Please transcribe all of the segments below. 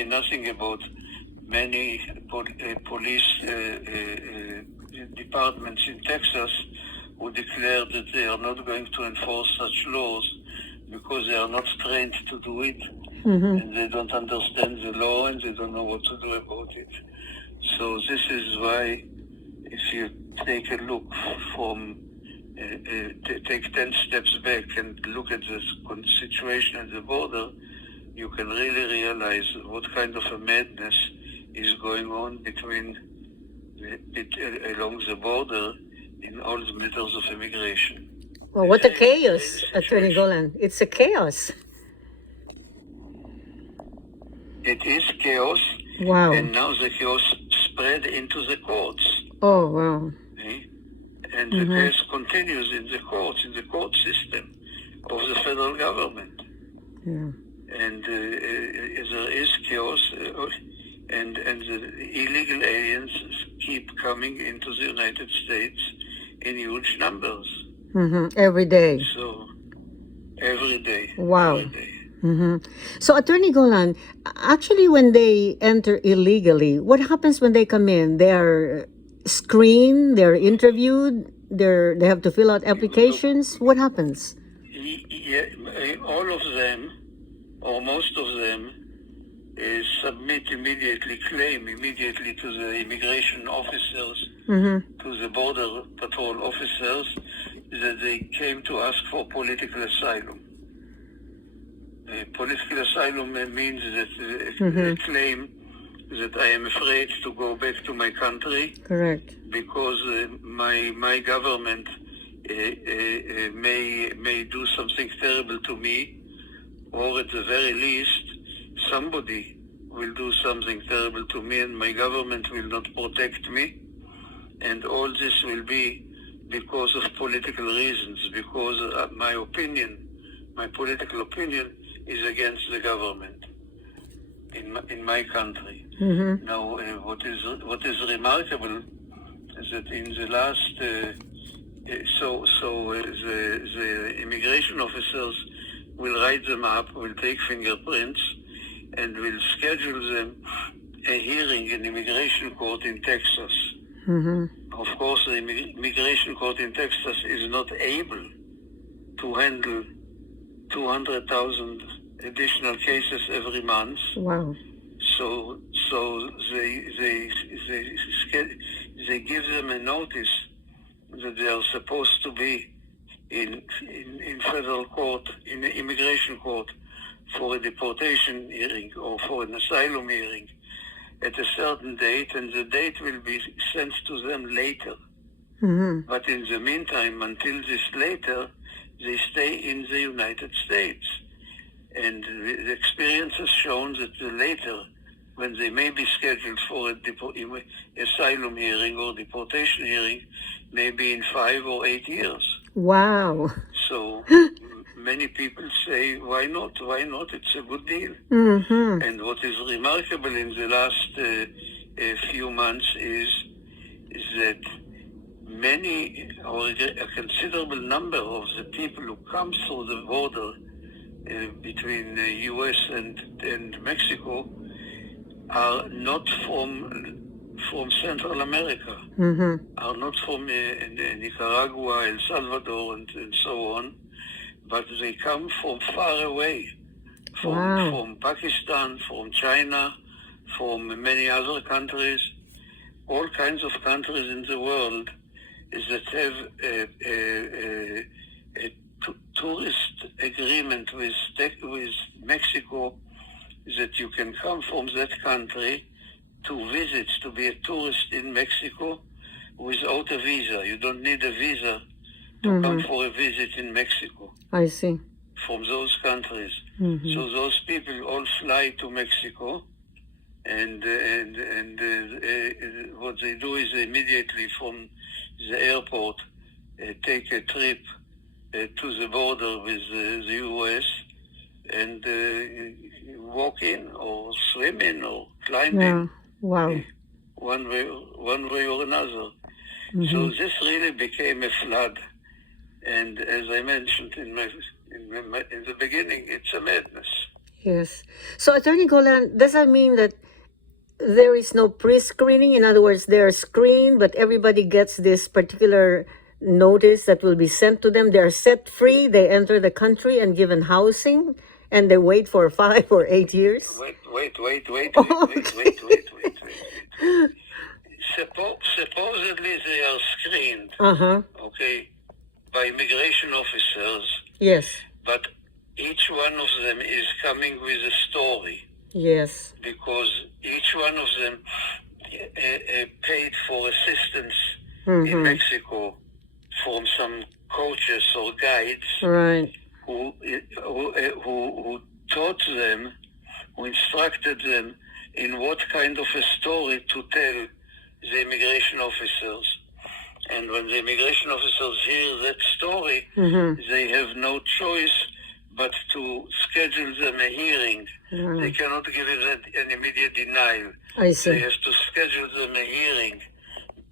say nothing about many police departments in Texas who declare that they are not going to enforce such laws because they are not trained to do it, and they don't understand the law and they don't know what to do about it. So this is why, if you take a look from, take 10 steps back and look at the situation at the border, you can really realize what kind of a madness is going on along the border in all the matters of immigration. Well, what a chaos, Attorney Golan. It's a chaos. It is chaos. Wow. And now the chaos spread into the courts. Oh, wow. Okay? And the case continues in the courts, in the court system of the federal government. Yeah. And there is chaos, and the illegal aliens keep coming into the United States in huge numbers. Every day. So, every day. Wow. Every day. So, Attorney Golan, actually, when they enter illegally, what happens when they come in? They are screened, they're interviewed, they have to fill out applications. What happens? Yeah, all of them, or most of them, submit immediately, claim immediately to the immigration officers, to the border patrol officers, that they came to ask for political asylum. Political asylum means that they claim that I am afraid to go back to my country. Correct. Because my government may do something terrible to me, or at the very least, somebody will do something terrible to me and my government will not protect me. And all this will be because of political reasons, because my political opinion is against the government in my country. Now, what is remarkable is that in the last, the immigration officers will write them up, will take fingerprints, and will schedule them a hearing in immigration court in Texas. Of course, the immigration court in Texas is not able to handle 200,000 additional cases every month. Wow. So they give them a notice that they are supposed to be in federal court, in the immigration court, for a deportation hearing or for an asylum hearing at a certain date, and the date will be sent to them later. But in the meantime, until this later, they stay in the United States. And the experience has shown that the later, when they may be scheduled for an asylum hearing or deportation hearing, may be in 5 or 8 years. Wow. So many people say, why not? Why not? It's a good deal. And what is remarkable in the last few months is that many, or a considerable number of the people who come through the border between the U.S. and Mexico are not from Central America, are not from Nicaragua, El Salvador, and so on, but they come from far away, from Pakistan, from China, from many other countries, all kinds of countries in the world that have a tourist agreement with Mexico, that you can come from that country to visit, to be a tourist in Mexico without a visa. You don't need a visa to come for a visit in Mexico. I see. From those countries. So those people all fly to Mexico, and what they do is immediately from the airport take a trip to the border with the U.S. and walk in or swim in or climb in. Wow. One way or another. So this really became a flood, and as I mentioned in the beginning, it's a madness. Yes. So, Attorney Golan, does that mean that there is no pre-screening? In other words, they're screened, but everybody gets this particular notice that will be sent to them. They're set free. They enter the country and given housing, and they wait for 5 or 8 years. Wait. Supposedly they are screened, okay, by immigration officers. Yes. But each one of them is coming with a story. Yes. Because each one of them paid for assistance in Mexico from some coaches or guides Right. who taught them, who instructed them in what kind of a story to tell the immigration officers. And when the immigration officers hear that story, they have no choice but to schedule them a hearing. They cannot give it an immediate denial. I see. They have to schedule them a hearing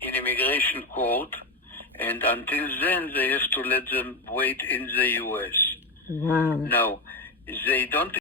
in immigration court, and until then they have to let them wait in the U.S. Wow. Now, they don't